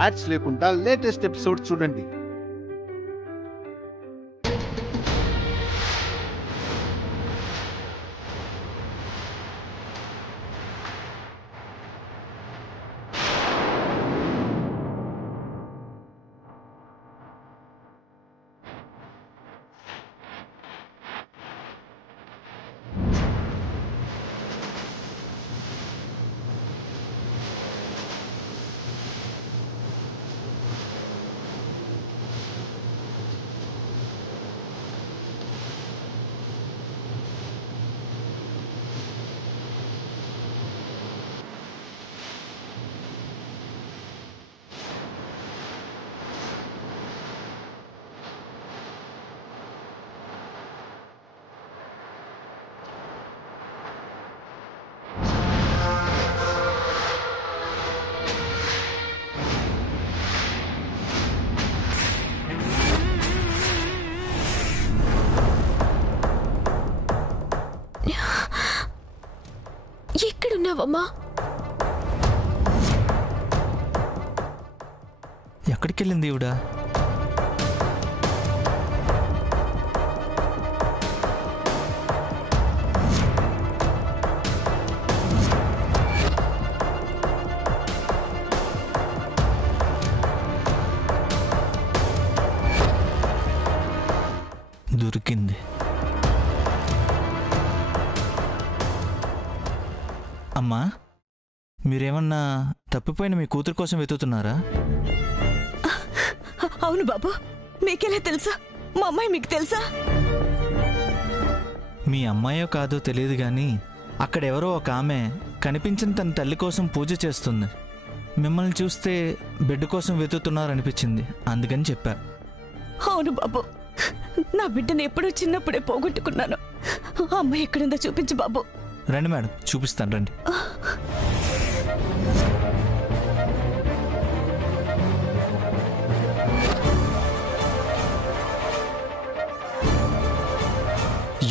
Ads లేకుండా latest episode చూడండి. ఎక్కడున్నావమ్మా? ఎక్కడికెళ్ళింది ఈవిడ? దొరికింది. అమ్మా, మీరేమన్నా తప్పిపోయిన మీ కూతురు కోసం వెతుకుతున్నారా? అవును బాబు, మీకెలా తెలుసా? మా అమ్మాయి మీకు తెలుసా? మీ అమ్మాయో కాదో తెలియదు కానీ అక్కడెవరో ఒక ఆమె కనిపించిన తన తల్లి కోసం పూజ చేస్తుంది. మిమ్మల్ని చూస్తే బిడ్డ కోసం వెతుకుతున్నారనిపించింది, అందుకని చెప్పా. అవును బాబు, నా బిడ్డను ఎప్పుడూ చిన్నప్పుడే పోగొట్టుకున్నాను. అమ్మాయి ఎక్కడుందో చూపించు బాబు. రండి మేడం, చూపిస్తాను రండి.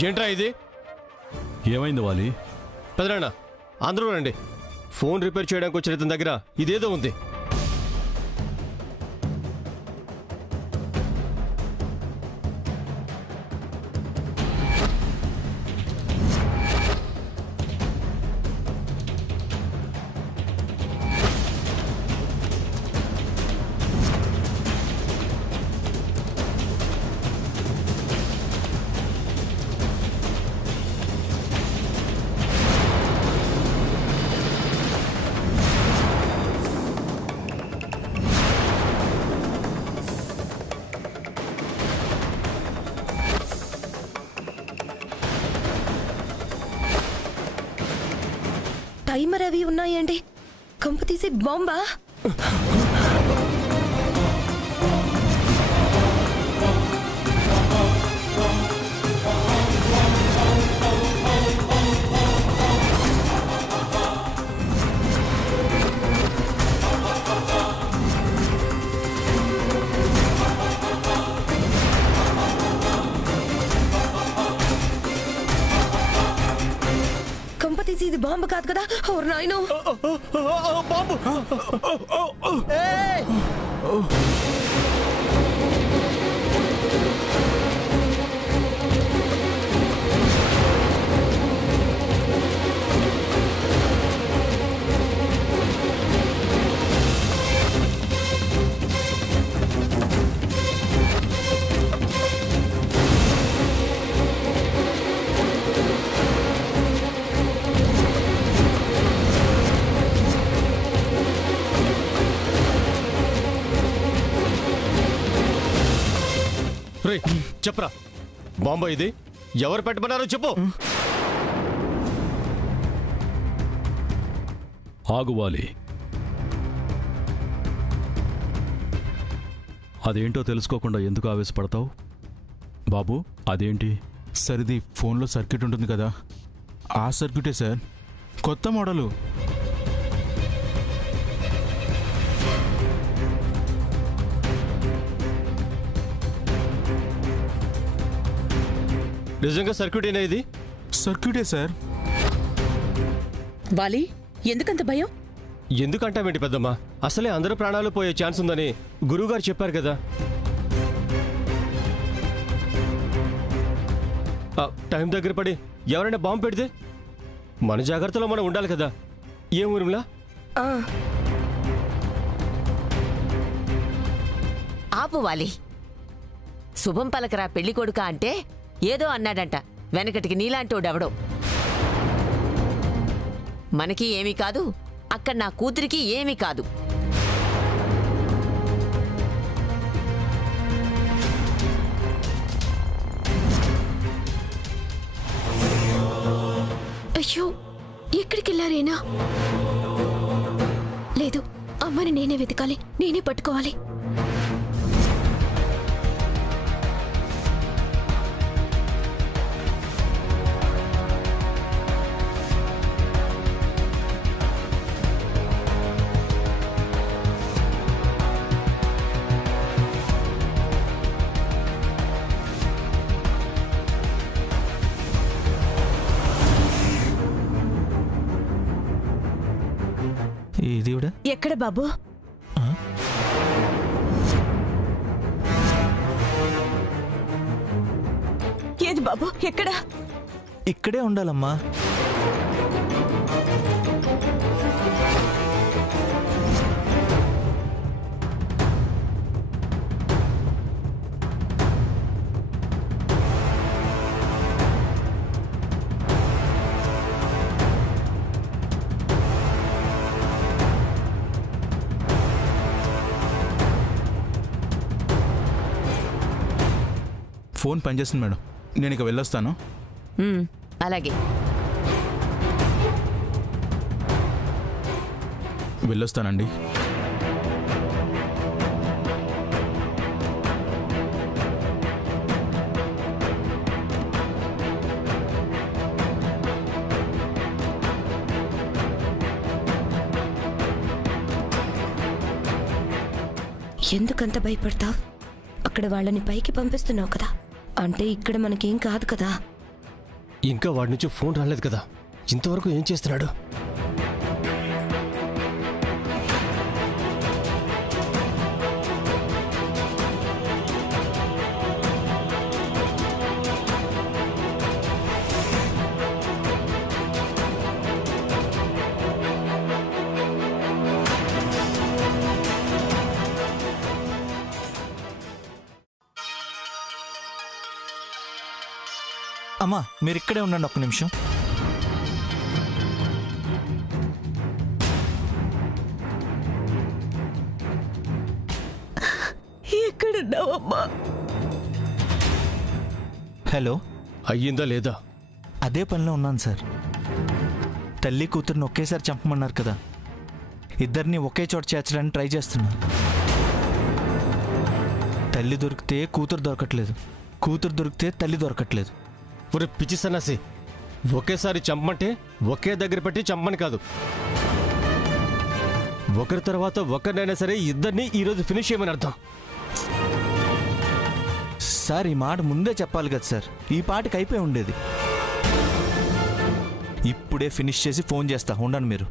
ఏంట్రా ఇది? ఏమైంది వాలి? పెదనాన్న, అందరూ రండి. ఫోన్ రిపేర్ చేయడానికి వచ్చిన ఇతని దగ్గర ఇదేదో ఉంది. టైమర్ అవి ఉన్నాయండి. కంప తీసి బాంబా? తీసి ఇది బాంబు కాదు కదా? ఓర్ నాయనో, బాంబు! చెప్పరా, బాంబు ఇది ఎవరు పెట్టమన్నారో చెప్పు. ఆగువాలి. అదేంటో తెలుసుకోకుండా ఎందుకు ఆవేశపడతావు బాబు? అదేంటి? సార్, ఇది ఫోన్లో సర్క్యూట్ ఉంటుంది కదా, ఆ సర్క్యూటే సార్. కొత్త మోడలు. నిజంగా సర్క్యూటేనా ఇది? సర్క్యూటే సార్. వాలి, ఎందుకంత భయం? ఎందుకంటావేంటి పెద్దమ్మా? అసలే అందరూ ప్రాణాలు పోయే ఛాన్స్ ఉందని గురువుగారు చెప్పారు కదా. టైం దగ్గర పడి ఎవరైనా బాంబు పెడితే మన జాగ్రత్తలో మనం ఉండాలి కదా. ఏం ఊరిలా? ఆపువాలి. శుభం పలకరా పెళ్లి కొడుక అంటే ఏదో అన్నాడంట. వెనకటికి నీలాంటోడెవడో. మనకి ఏమీ కాదు, అక్కడ నా కూతురికి ఏమీ కాదు. అయ్యో, ఎక్కడికెళ్ళారేనా? లేదు, అమ్మని నేనే వెతకాలి, నేనే పట్టుకోవాలి. ఇది ఎక్కడ బాబు? ఏది బాబు, ఎక్కడ? ఇక్కడే ఉండాలమ్మా. ఫోన్ పనిచేస్తుంది మేడం, నేను ఇక వెళ్ళొస్తాను. అలాగే వెళ్ళొస్తానండి. ఎందుకంత భయపడతావు? అక్కడ వాళ్ళని పైకి పంపిస్తున్నావు కదా, అంటే ఇక్కడ మనకేం కాదు కదా. ఇంకా వాడి నుంచి ఫోన్ రాలేదు కదా. ఇంతవరకు ఏం చేస్తున్నాడు? అమ్మా, మీరు ఇక్కడే ఉండండి ఒక్క నిమిషం. ఎక్కడున్నావమ్మా? హలో, అయ్యిందా లేదా? అదే పనిలో ఉన్నాను సార్. తల్లి కూతురుని ఒకేసారి చంపమన్నారు కదా, ఇద్దరిని ఒకే చోట చేర్చడానికి ట్రై చేస్తున్నాను. తల్లి దొరికితే కూతురు దొరకట్లేదు, కూతురు దొరికితే తల్లి దొరకట్లేదు. ఒరే పిచ్చి సన్నాసి, ఒకేసారి చంపమంటే ఒకే దగ్గర పెట్టి చంపమని కాదు. ఒకరి తర్వాత ఒకరినైనా సరే ఇద్దరిని ఈరోజు ఫినిష్ చేయమని అర్థం. సార్, ఈ మాట ముందే చెప్పాలి కదా సార్, ఈ పాటికి అయిపోయి ఉండేది. ఇప్పుడే ఫినిష్ చేసి ఫోన్ చేస్తా, ఉండండి మీరు.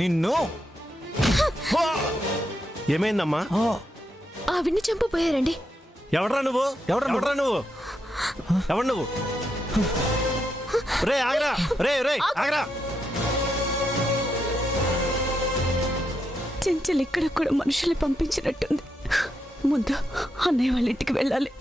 నిన్ను ఏమైందమ్మా? ఆవిడ్ని చంపబోయారండి. ఎవడ్రా నువ్వు? ఎవడ్రా నువ్వు? ఎవడు నువ్వు? రే ఆగరా! రే ఆగరా! చెంచల్ ఇక్కడ కూడా మనుషుల్ని పంపించినట్టుంది. ముందు అన్నయ్య వాళ్ళ ఇంటికి వెళ్ళాలి.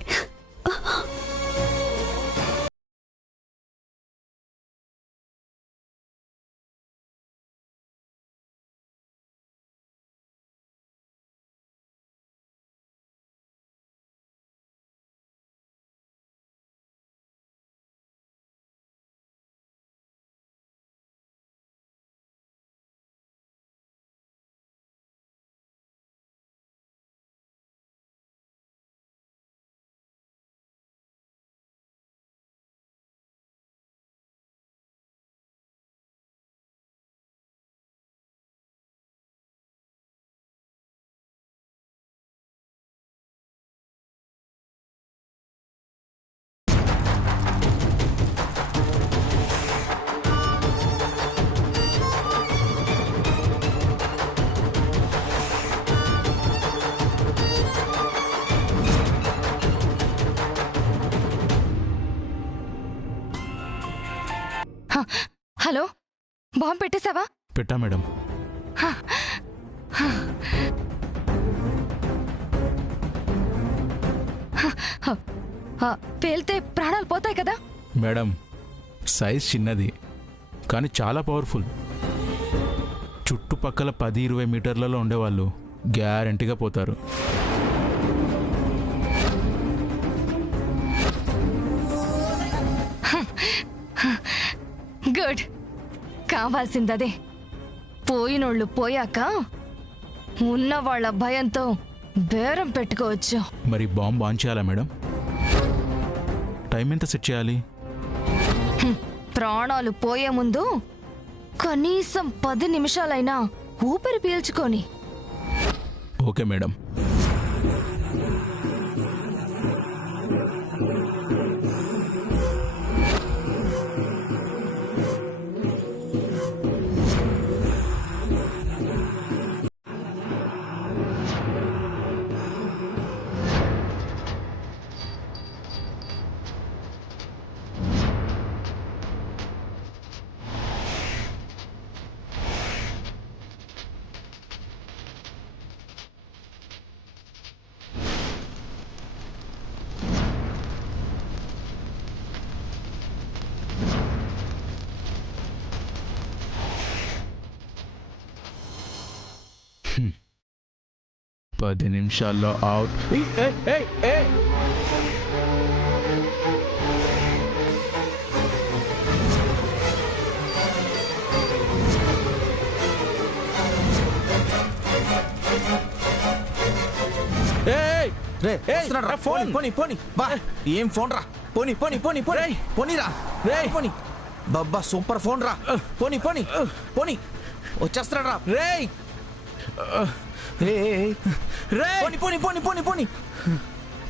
హలో, బాంబు పెట్టేశావా? పెట్టా మేడం. పేలితే ప్రాణాలు పోతాయి కదా? మేడం సైజ్ చిన్నది కానీ చాలా పవర్ఫుల్. చుట్టుపక్కల 10-20 మీటర్లలో ఉండేవాళ్ళు గ్యారంటీగా పోతారు. గుడ్, కావాల్సిందదే. పోయినోళ్ళు పోయాక ఉన్నవాళ్ల భయంతో బేరం పెట్టుకోవచ్చు. మరి బాంబు ఆన్ చేయాలా మేడం? టైం ఎంత సెట్ చేయాలి? ప్రాణాలు పోయే ముందు కనీసం 10 నిమిషాలైనా ఊపిరి పీల్చుకొని. Okay madam. హ్మ్. 10 నిమిషాల్లో అవుట్. ఫోన్ పోని పోని బా. ఏం ఫోన్ రా? పోని పోని పోని పోని పోనిరా. పోని బాబా, సూపర్ ఫోన్ రా. పోని పోని పోని వచ్చేస్తాడు రా. రేయ్ పోని పోని పోని పోని పోని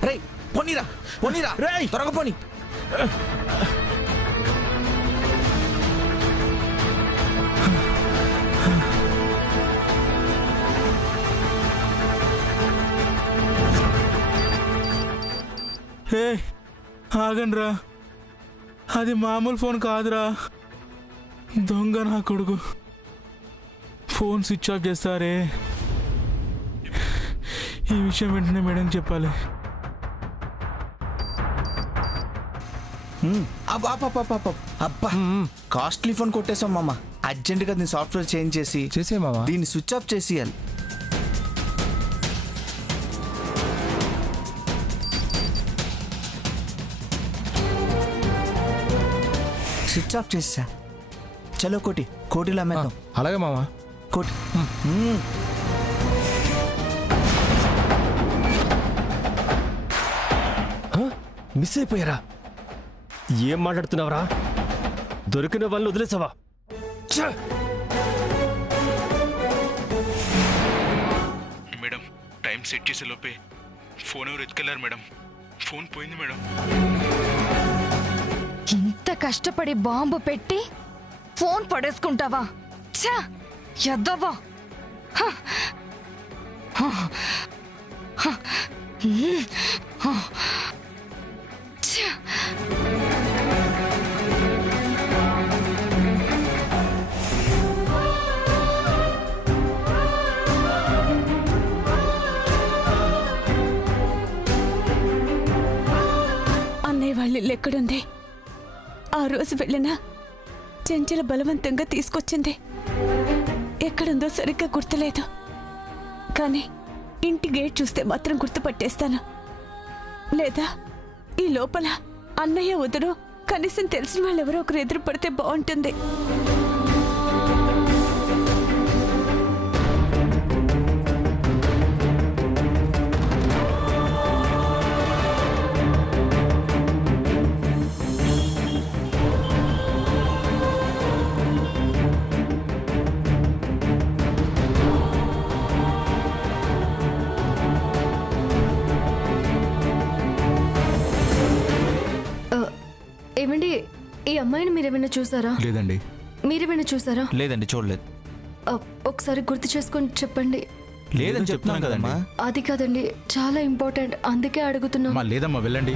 రేయ్ పోనిరా పోనిరా రేయ్, త్వరగా పోని. ఆగండి రా, అది మామూలు ఫోన్ కాదురా, దొంగ నా కొడుకు. ఫోన్ స్విచ్ ఆఫ్ చేస్తారే. ఈ విషయం వెంటనే మేడం చెప్పాలి. అబ్బా, కాస్ట్లీ ఫోన్ కొట్టేసాం మామ. అర్జెంటుగా దీని సాఫ్ట్వేర్ చేంజ్ చేసి దీన్ని స్విచ్ ఆఫ్ చేసేయాలి. స్విచ్ ఆఫ్ చేసా. చలో కోటిలో అమ్మేద్దాం. అలాగే మామా. కోటి మిస్ అయిపోయారా? ఏం మాట్లాడుతున్నావురా? దొరికిన వాళ్ళు వదిలేసావా? మేడం టైం సెట్ చేసే లోపే ఫోన్ ఎవరు ఎత్తుకెళ్ళారు మేడం. ఫోన్ పోయింది మేడం. ఇంత కష్టపడి బాంబు పెట్టి ఫోన్ పడేసుకుంటావా? ఛా, ఎద్దవ్వా అన్నయ్య వాళ్ళ ఇల్లు ఎక్కడుంది? ఆ రోజు వెళ్ళినా చెంచల బలవంతంగా తీసుకొచ్చింది. ఎక్కడుందో సరిగ్గా గుర్తులేదు, కానీ ఇంటి గేట్ చూస్తే మాత్రం గుర్తుపట్టేస్తాను. లేదా ఈ లోపల అన్నయ్య వదరు కనీసం తెలిసిన వాళ్ళు ఎవరో ఒకరు ఎదురు పడితే బాగుంటుంది. ఏమండి, ఈ అమ్మాయిని మీరేమైనా చూసారా? లేదండి. మీరేమైనా చూసారా? లేదండి, చూడలేదు. ఒకసారి గుర్తు చేసుకొని చెప్పండి. లేదని చెప్తున్నాను కదమ్మా. అది కాదండి, చాలా ఇంపార్టెంట్, అందుకే అడుగుతున్నా. లేదమ్మా, వెళ్ళండి.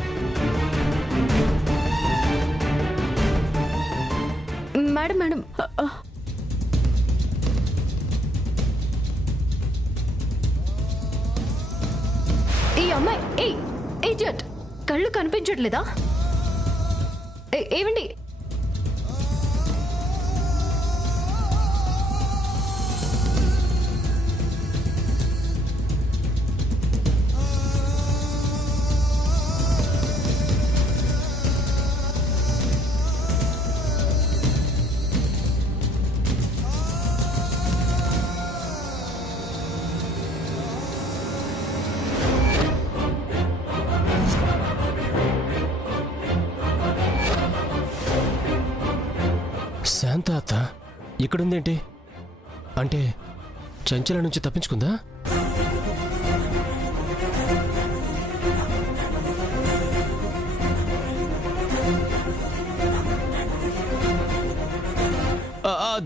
మేడం మేడం, ఈ అమ్మాయి ఇడియట్, కళ్ళు కనిపించట్లేదా? ఏమండి, శాంత అత్త ఇక్కడుందేంటి? అంటే చంచల నుంచి తప్పించుకుందా?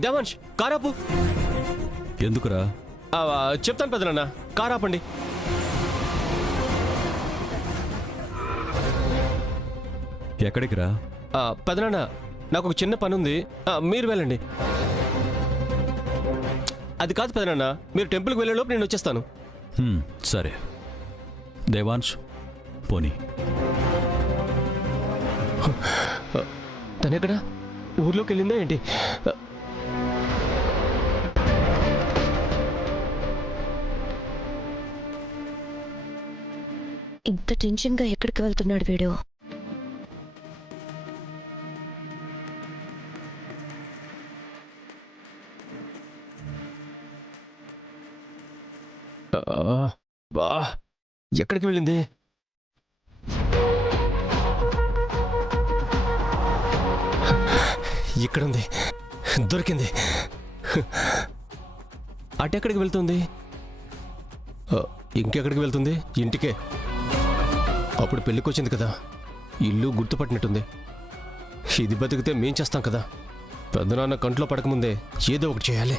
దేవాంశ్, కారాపు. ఎందుకురా? చెప్తాను పెదనాన్న, కారాపండి. ఎక్కడికి రా? పెదనాన్న, నాకు ఒక చిన్న పని ఉంది, మీరు వెళ్ళండి. అది కాదు పెదనాన్న, మీరు టెంపుల్కి వెళ్ళే లోపు నేను వచ్చేస్తాను. సరే దేవాంశ్, పోనీ. తనెక్కడ? ఊర్లోకి వెళ్ళిందా ఏంటి? ఇంత టెన్షన్గా ఎక్కడికి వెళ్తున్నాడు వీడు? బా, ఎక్కడికి వెళ్ళింది? ఇక్కడుంది, దొరికింది. అటెక్కడికి వెళ్తుంది? ఇంకెక్కడికి వెళ్తుంది? ఇంటికే. అప్పుడు పెళ్ళికి వచ్చింది కదా, ఇల్లు గుర్తుపట్టినట్టుంది. ఇది బతికితే మేం చేస్తాం కదా. పెద్దనాన్న కంట్లో పడకముందే ఏదో ఒకటి చేయాలి.